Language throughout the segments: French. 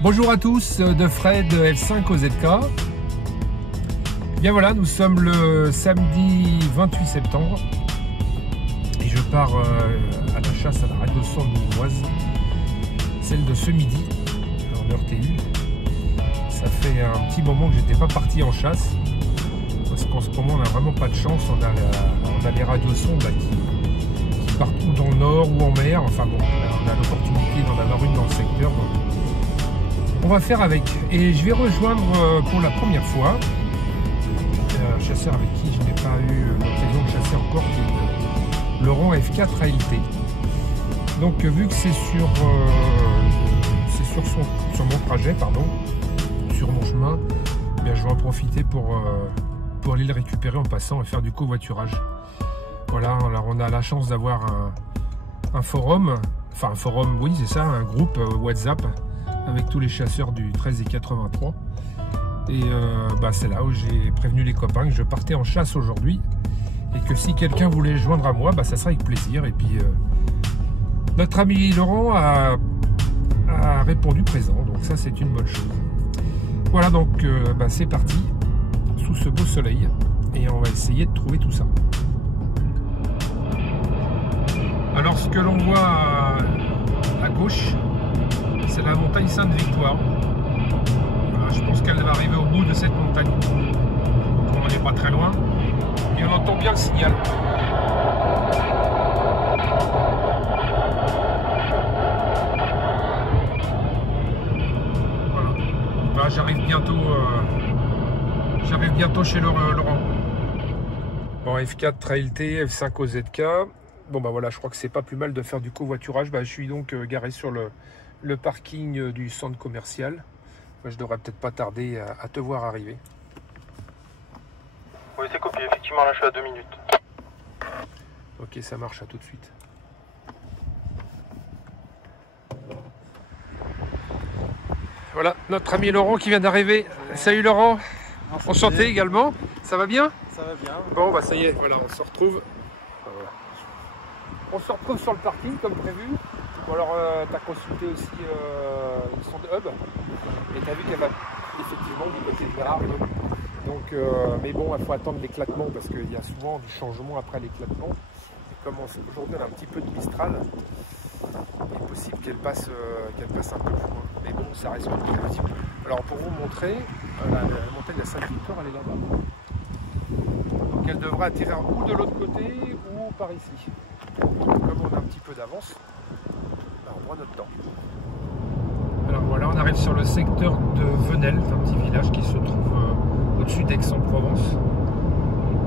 Bonjour à tous, de Fred F5 au ZK. Bien voilà, nous sommes le samedi 28 septembre et je pars à la chasse à la radio-son louvoise, celle de ce midi, en heure TU. Ça fait un petit moment que j'étais pas parti en chasse, parce qu'en ce moment on n'a vraiment pas de chance. On a les radiosondes qui partent ou dans le nord ou en mer. Enfin bon, on a l'opportunité d'en avoir une dans le secteur. Donc on va faire avec. Et je vais rejoindre pour la première fois un chasseur avec qui je n'ai pas eu l'occasion de chasser encore, qui est Laurent F4 ALT. Donc vu que c'est sur mon trajet, sur mon chemin, eh bien, je vais en profiter pour aller le récupérer en passant et faire du covoiturage. Voilà, alors on a la chance d'avoir un forum, enfin un forum, oui c'est ça, un groupe WhatsApp avec tous les chasseurs du 13 et 83. Et c'est là où j'ai prévenu les copains que je partais en chasse aujourd'hui et que si quelqu'un voulait joindre à moi, ça serait avec plaisir. Et puis notre ami Laurent a répondu présent, donc ça c'est une bonne chose. Voilà, donc c'est parti sous ce beau soleil et on va essayer de trouver tout ça. Alors ce que l'on voit à gauche, c'est la montagne Sainte-Victoire. Voilà, je pense qu'elle va arriver au bout de cette montagne. Donc on n'est pas très loin. Et on entend bien le signal. Voilà. Voilà, j'arrive bientôt chez Laurent. Bon, F4 ALT, F5 au ZK. Bon voilà, je crois que c'est pas plus mal de faire du covoiturage. Je suis donc garé sur le parking du centre commercial. Je devrais peut-être pas tarder à te voir arriver. Oui, c'est copié, effectivement, là je suis à 2 minutes. Ok, ça marche, à tout de suite. Voilà, notre ami Laurent qui vient d'arriver. Salut Laurent, enchanté également. Ça va bien? Ça va bien. Bon, ça y est, voilà, on se retrouve. On se retrouve sur le parking comme prévu. Ou alors tu as consulté aussi le son de hub et tu as vu qu'elle va effectivement du côté de l'arbre. Donc, mais bon, il faut attendre l'éclatement parce qu'il y a souvent du changement après l'éclatement. Comme aujourd'hui on a un petit peu de mistral, il est possible qu'elle passe un peu plus loin. Mais bon, ça reste possible. Alors pour vous montrer, la montagne de la Sainte-Victoire, elle est là-bas. Donc elle devrait atterrir ou de l'autre côté ou par ici. Comme on a un petit peu d'avance, on voit notre temps. Alors voilà, on arrive sur le secteur de Venelle, un petit village qui se trouve au-dessus d'Aix-en-Provence.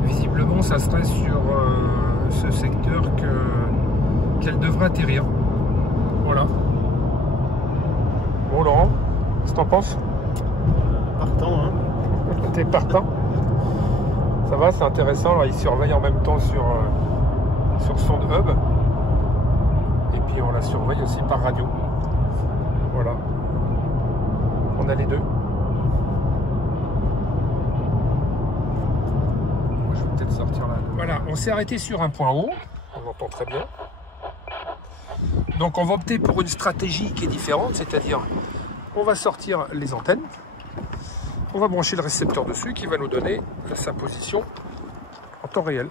Visiblement, ça serait sur ce secteur qu'elle devrait atterrir. Voilà. Bon Laurent, qu'est-ce que t'en penses? Partant, hein. T'es partant? Ça va, c'est intéressant. Alors, il surveille en même temps sur son hub. Et puis on la surveille aussi par radio. Voilà. On a les deux. Moi, je vais peut-être sortir là. Voilà, on s'est arrêté sur un point haut. On entend très bien. Donc on va opter pour une stratégie qui est différente, c'est-à-dire on va sortir les antennes. On va brancher le récepteur dessus qui va nous donner sa position en temps réel.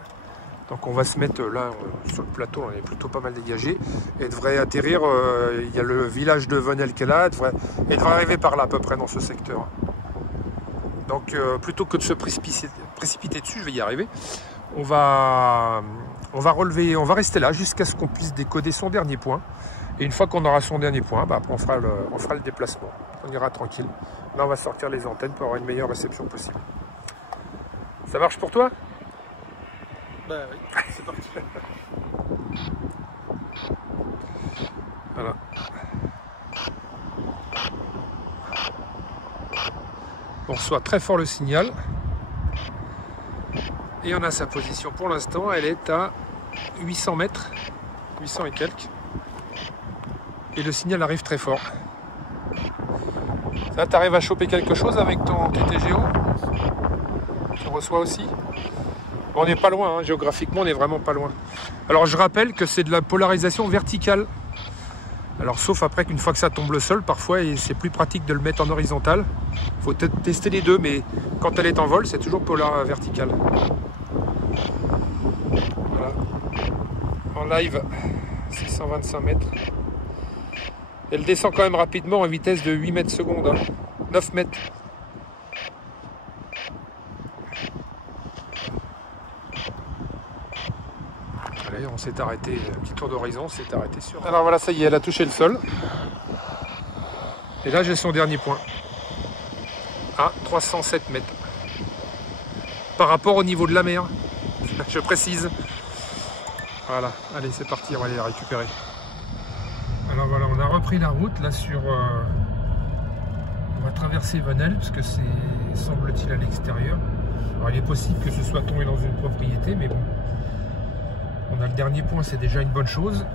Donc on va se mettre là sur le plateau, on est plutôt pas mal dégagé. Et devrait atterrir, il y a le village de Venelle qui est là, elle devrait arriver par là à peu près dans ce secteur. Donc plutôt que de se précipiter dessus, je vais y arriver. On va rester là jusqu'à ce qu'on puisse décoder son dernier point. Et une fois qu'on aura son dernier point, après on fera le déplacement. On ira tranquille. Là on va sortir les antennes pour avoir une meilleure réception possible. Ça marche pour toi ? Oui, c'est parti. Voilà. On reçoit très fort le signal. Et on a sa position pour l'instant, elle est à 800 mètres, 800 et quelques. Et le signal arrive très fort. Ça, t'arrives à choper quelque chose avec ton TTGO? Tu reçois aussi? On n'est pas loin, hein. Géographiquement on n'est vraiment pas loin. Alors je rappelle que c'est de la polarisation verticale. Alors sauf après qu'une fois que ça tombe le sol, parfois c'est plus pratique de le mettre en horizontal. Il faut tester les deux, mais quand elle est en vol, c'est toujours pour la verticale. Voilà. En live, 625 mètres. Elle descend quand même rapidement en vitesse de 8 mètres secondes, hein. 9 mètres. Allez, on s'est arrêté, un petit tour d'horizon, on s'est arrêté sur... Alors voilà, ça y est, elle a touché le sol. Et là, j'ai son dernier point. À 307 mètres. Par rapport au niveau de la mer, je précise. Voilà, allez, c'est parti, on va aller la récupérer. Alors voilà, on a repris la route, là sur... on va traverser Venelle, parce que c'est, semble-t-il, à l'extérieur. Alors il est possible que ce soit tombé dans une propriété, mais bon. On a le dernier point, c'est déjà une bonne chose.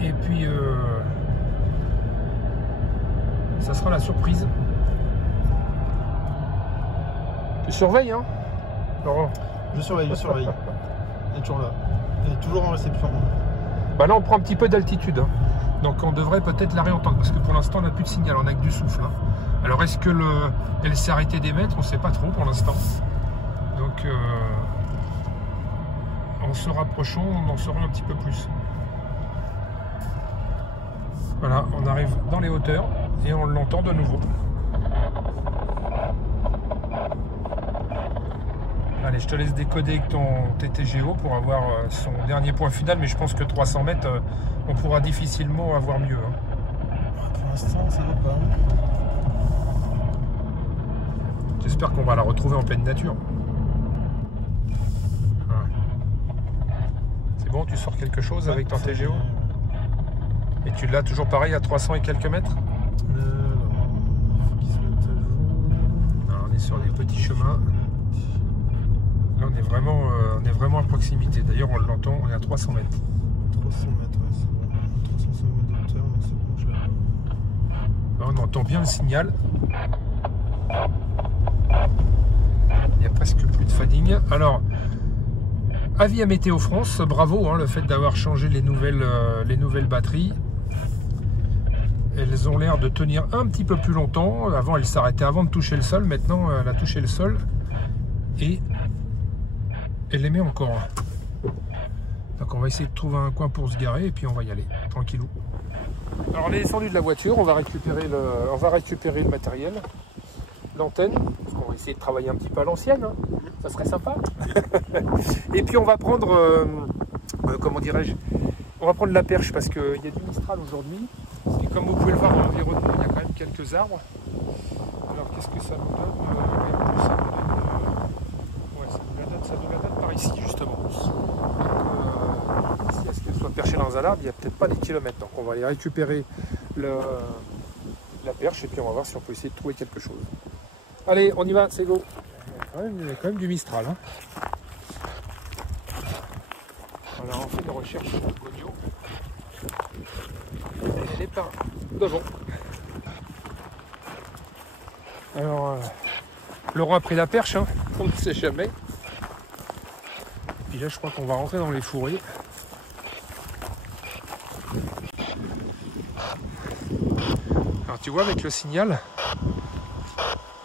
Et puis, ça sera la surprise. Tu surveilles, hein, Laurent? Je surveille. Il est toujours là. Il est toujours en réception. Bah là, on prend un petit peu d'altitude, hein. Donc on devrait peut-être la réentendre, parce que pour l'instant, on n'a plus de signal, on n'a que du souffle, hein. Alors, est-ce que elle s'est arrêtée d'émettre? On ne sait pas trop pour l'instant. Donc... en se rapprochant, on en saura un petit peu plus. Voilà, on arrive dans les hauteurs et on l'entend de nouveau. Allez, je te laisse décoder avec ton TTGO pour avoir son dernier point final, mais je pense que 300 mètres, on pourra difficilement avoir mieux, hein. Pour l'instant, ça va pas. J'espère qu'on va la retrouver en pleine nature. Bon, tu sors quelque chose avec ton TGO? Et tu l'as toujours pareil à 300 et quelques mètres? Alors, on est sur des petits chemins. Là, on est vraiment à proximité. D'ailleurs, on l'entend, on est à 300 mètres. 300 mètres, ouais, c'est bon. 300 mètres de hauteur, mais c'est bon, je l'ai. Là, on entend bien le signal. Il n'y a presque plus de fading. Alors, avis à Météo France, bravo, hein, le fait d'avoir changé les nouvelles batteries. Elles ont l'air de tenir un petit peu plus longtemps. Avant, elles s'arrêtaient avant de toucher le sol. Maintenant, elle a touché le sol. Et elle les met encore. Donc, on va essayer de trouver un coin pour se garer. Et puis, on va y aller, tranquillou. Alors, on est descendu de la voiture. On va récupérer le matériel. L'antenne. Parce qu'on va essayer de travailler un petit peu à l'ancienne, hein. Ça serait sympa. Et puis on va prendre, comment dirais-je, on va prendre la perche parce qu'il y a du Mistral aujourd'hui. Et comme vous pouvez le voir dans l'environnement, il y a quand même quelques arbres. Alors qu'est-ce que ça nous donne? Ça nous la donne par ici justement. Donc, si à ce qu'elle soit perchée dans un arbre, il n'y a peut-être pas des kilomètres. Donc on va aller récupérer la perche et puis on va voir si on peut essayer de trouver quelque chose. Allez, on y va, c'est go. Il y a quand même du Mistral, hein. Alors on fait des recherches audio. Elle est par devant. Alors Laurent a pris la perche, hein. On ne sait jamais. Et puis là je crois qu'on va rentrer dans les fourrés. Alors tu vois avec le signal.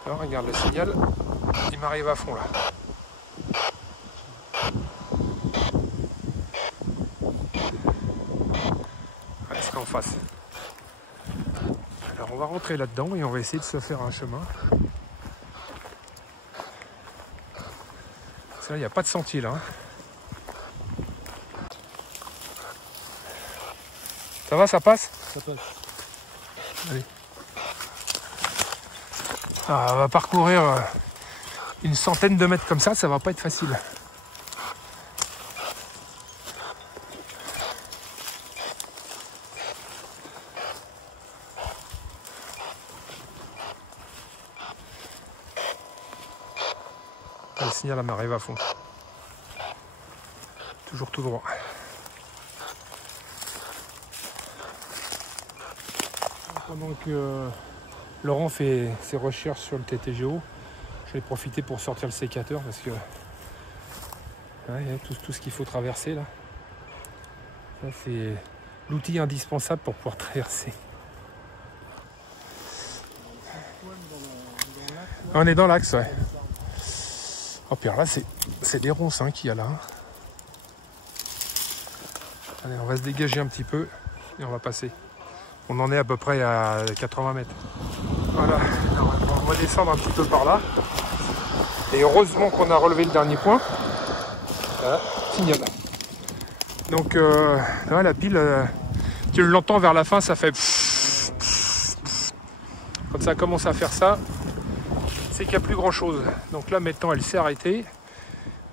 Alors, regarde le signal, il m'arrive à fond là. Elle sera en face. Alors on va rentrer là-dedans et on va essayer de se faire un chemin. Parce que là, il n'y a pas de sentier là. Ça va, ça passe? Ça passe. Allez. Ah, on va parcourir une centaine de mètres comme ça va pas être facile. Le signal m'arrive à fond. Toujours tout droit. Pendant que Laurent fait ses recherches sur le TTGO, je vais profiter pour sortir le sécateur parce que il y a tout ce qu'il faut traverser là. Ça, c'est l'outil indispensable pour pouvoir traverser. On est dans l'axe, ouais. Oh, puis là, c'est des ronces qu'il y a là. Allez, on va se dégager un petit peu et on va passer. On en est à peu près à 80 mètres. Voilà, on va descendre un petit peu par là. Et heureusement qu'on a relevé le dernier point. Voilà, signal. Donc là, la pile, tu l'entends vers la fin, ça fait... Quand ça commence à faire ça, c'est qu'il n'y a plus grand chose. Donc là, maintenant, elle s'est arrêtée.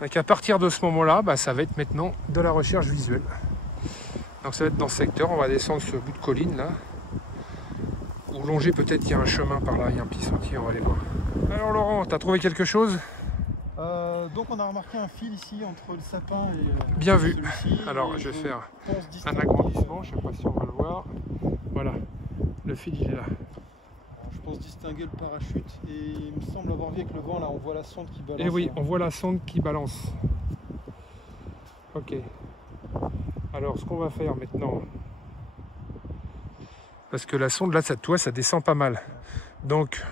Donc à partir de ce moment-là, ça va être maintenant de la recherche visuelle. Donc ça va être dans ce secteur, on va descendre sur le bout de colline là. Ou longer, peut-être qu'il y a un chemin par là, il y a un petit sentier, on va aller voir. Alors Laurent, t'as trouvé quelque chose? Donc on a remarqué un fil ici entre le sapin et bien vu. celui-ci. Alors je vais faire un agrandissement, je ne sais pas si on va le voir. Voilà, le fil il est là. Je pense distinguer le parachute et il me semble avoir vu avec le vent là, on voit la sonde qui balance. Et oui, on voit la sonde qui balance. Ok. Alors ce qu'on va faire maintenant, parce que la sonde là, ça descend pas mal. Donc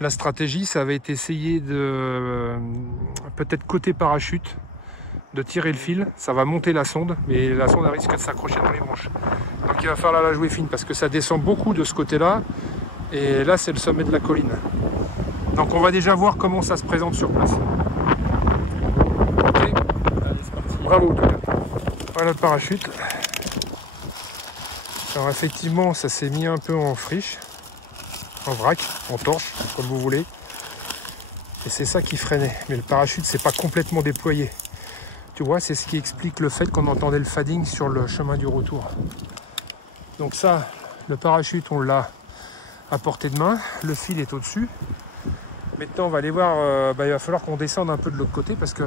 la stratégie, ça va être essayer de peut-être côté parachute, de tirer le fil. Ça va monter la sonde, mais la sonde risque de s'accrocher dans les branches. Donc il va falloir la jouer fine parce que ça descend beaucoup de ce côté-là. Et là, c'est le sommet de la colline. Donc on va déjà voir comment ça se présente sur place. Ok. Allez, c'est parti. Bravo. Voilà le parachute. Alors effectivement, ça s'est mis un peu en friche, en vrac, en torche, comme vous voulez. Et c'est ça qui freinait. Mais le parachute, c'est pas complètement déployé. Tu vois, c'est ce qui explique le fait qu'on entendait le fading sur le chemin du retour. Donc ça, le parachute, on l'a à portée de main. Le fil est au-dessus. Maintenant, on va aller voir, il va falloir qu'on descende un peu de l'autre côté parce que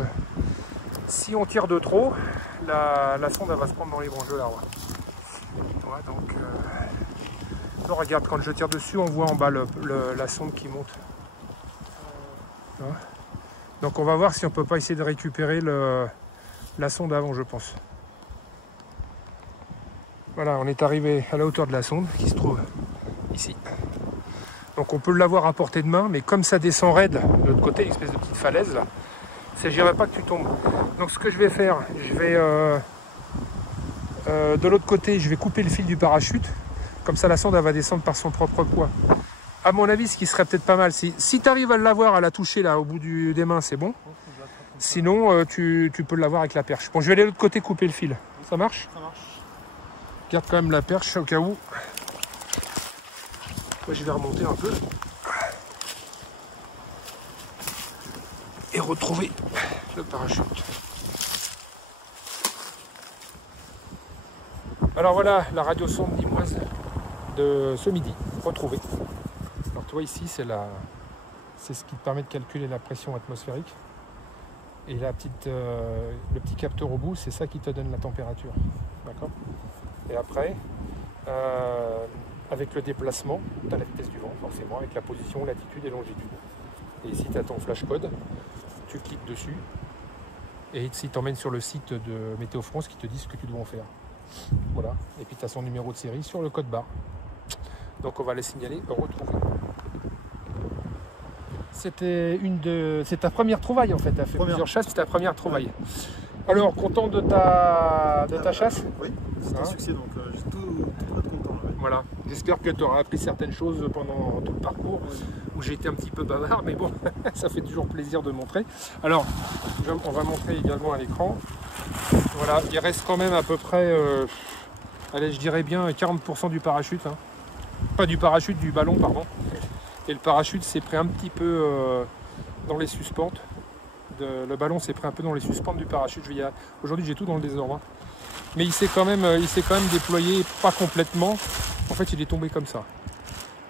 si on tire de trop, la sonde elle va se prendre dans les branches de l'arbre. Ouais, donc, regarde, quand je tire dessus, on voit en bas la sonde qui monte. Ouais. Donc on va voir si on peut pas essayer de récupérer la sonde avant, je pense. Voilà, on est arrivé à la hauteur de la sonde qui se trouve ici. Donc on peut l'avoir à portée de main, mais comme ça descend raide de l'autre côté, une espèce de petite falaise là, il ne s'agirait pas que tu tombes. Donc ce que je vais faire, je vais de l'autre côté, je vais couper le fil du parachute. Comme ça la sonde elle va descendre par son propre poids. À mon avis, ce qui serait peut-être pas mal, si tu arrives à l'avoir, à la toucher là au bout des mains, c'est bon. Sinon, tu peux l'avoir avec la perche. Bon, je vais aller de l'autre côté couper le fil. Ça marche? Ça marche. Garde quand même la perche au cas où. Moi, je vais remonter un peu. Et retrouver le parachute. Alors voilà, la radiosonde limoise de ce midi, retrouvée. Alors tu vois ici, c'est ce qui te permet de calculer la pression atmosphérique. Et le petit capteur au bout, c'est ça qui te donne la température. D'accord? Et après, avec le déplacement, tu as la vitesse du vent, forcément, avec la position, latitude et longitude. Et ici, tu as ton flash code, tu cliques dessus, et il t'emmène sur le site de Météo France qui te dit ce que tu dois en faire. Voilà, et puis tu as son numéro de série sur le code barre. Donc on va les signaler, retrouver. C'est ta première trouvaille en fait, tu as fait plusieurs chasses, c'est ta première trouvaille. Alors, content de ta chasse? Oui, c'est un succès, donc j'ai tout prêt de content. Ouais. Voilà, j'espère que tu auras appris certaines choses pendant tout le parcours, où j'ai été un petit peu bavard, mais bon, ça fait toujours plaisir de montrer. Alors, on va montrer également à l'écran. Voilà, il reste quand même à peu près, allez, je dirais bien 40% du parachute. Hein. Pas du parachute, du ballon, pardon. Et le parachute s'est pris un petit peu dans les suspentes. Le ballon s'est pris un peu dans les suspentes du parachute. Aujourd'hui, j'ai tout dans le désordre. Hein. Mais il s'est quand même déployé, pas complètement. En fait, il est tombé comme ça.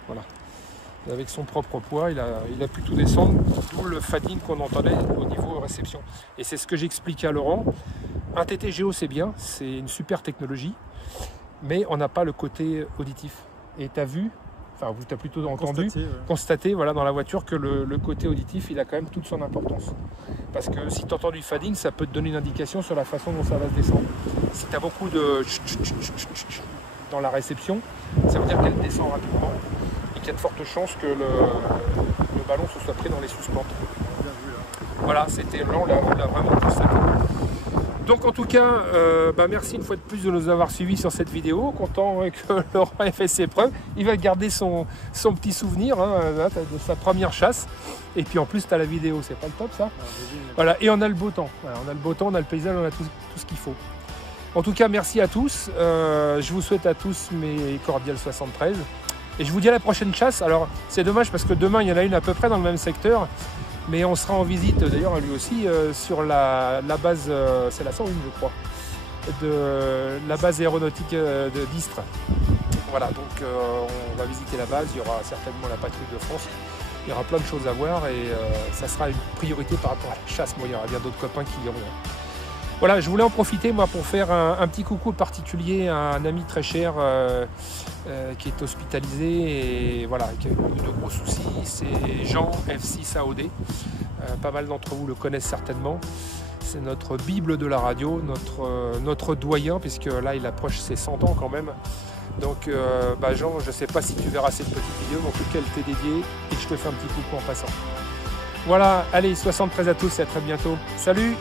Voilà. Et avec son propre poids, il a pu tout descendre. D'où le fading qu'on entendait au niveau réception. Et c'est ce que j'expliquais à Laurent. Un TTGO, c'est bien, c'est une super technologie, mais on n'a pas le côté auditif. Et tu as vu, enfin, tu as plutôt entendu, constaté voilà, dans la voiture que le côté auditif, il a quand même toute son importance. Parce que si tu entends du fading, ça peut te donner une indication sur la façon dont ça va se descendre. Si tu as beaucoup de dans la réception, ça veut dire qu'elle descend rapidement et qu'il y a de fortes chances que le ballon se soit pris dans les suspentes. Voilà, c'était là, on l'a vraiment constaté. Donc en tout cas, merci une fois de plus de nous avoir suivis sur cette vidéo. Content que Laurent ait fait ses preuves. Il va garder son petit souvenir de sa première chasse. Et puis en plus, tu as la vidéo, c'est pas le top ça? Voilà, et on a le beau temps. Voilà, on a le beau temps, on a le paysage, on a tout ce qu'il faut. En tout cas, merci à tous. Je vous souhaite à tous mes cordiales 73. Et je vous dis à la prochaine chasse. Alors, c'est dommage parce que demain, il y en a une à peu près dans le même secteur. Mais on sera en visite, d'ailleurs, lui aussi, sur la base, c'est la 101, je crois, de la base aéronautique d'Istres. Voilà, donc on va visiter la base. Il y aura certainement la patrouille de France. Il y aura plein de choses à voir et ça sera une priorité par rapport à la chasse. Moi, il y aura bien d'autres copains qui iront. Voilà, je voulais en profiter moi pour faire un petit coucou particulier à un ami très cher qui est hospitalisé et voilà, qui a eu de gros soucis. C'est Jean F6AOD. Pas mal d'entre vous le connaissent certainement. C'est notre bible de la radio, notre doyen, puisque là il approche ses 100 ans quand même. Donc Jean, je ne sais pas si tu verras cette petite vidéo, mais en tout cas elle t'est dédiée et je te fais un petit coucou en passant. Voilà, allez, 73 à tous et à très bientôt. Salut!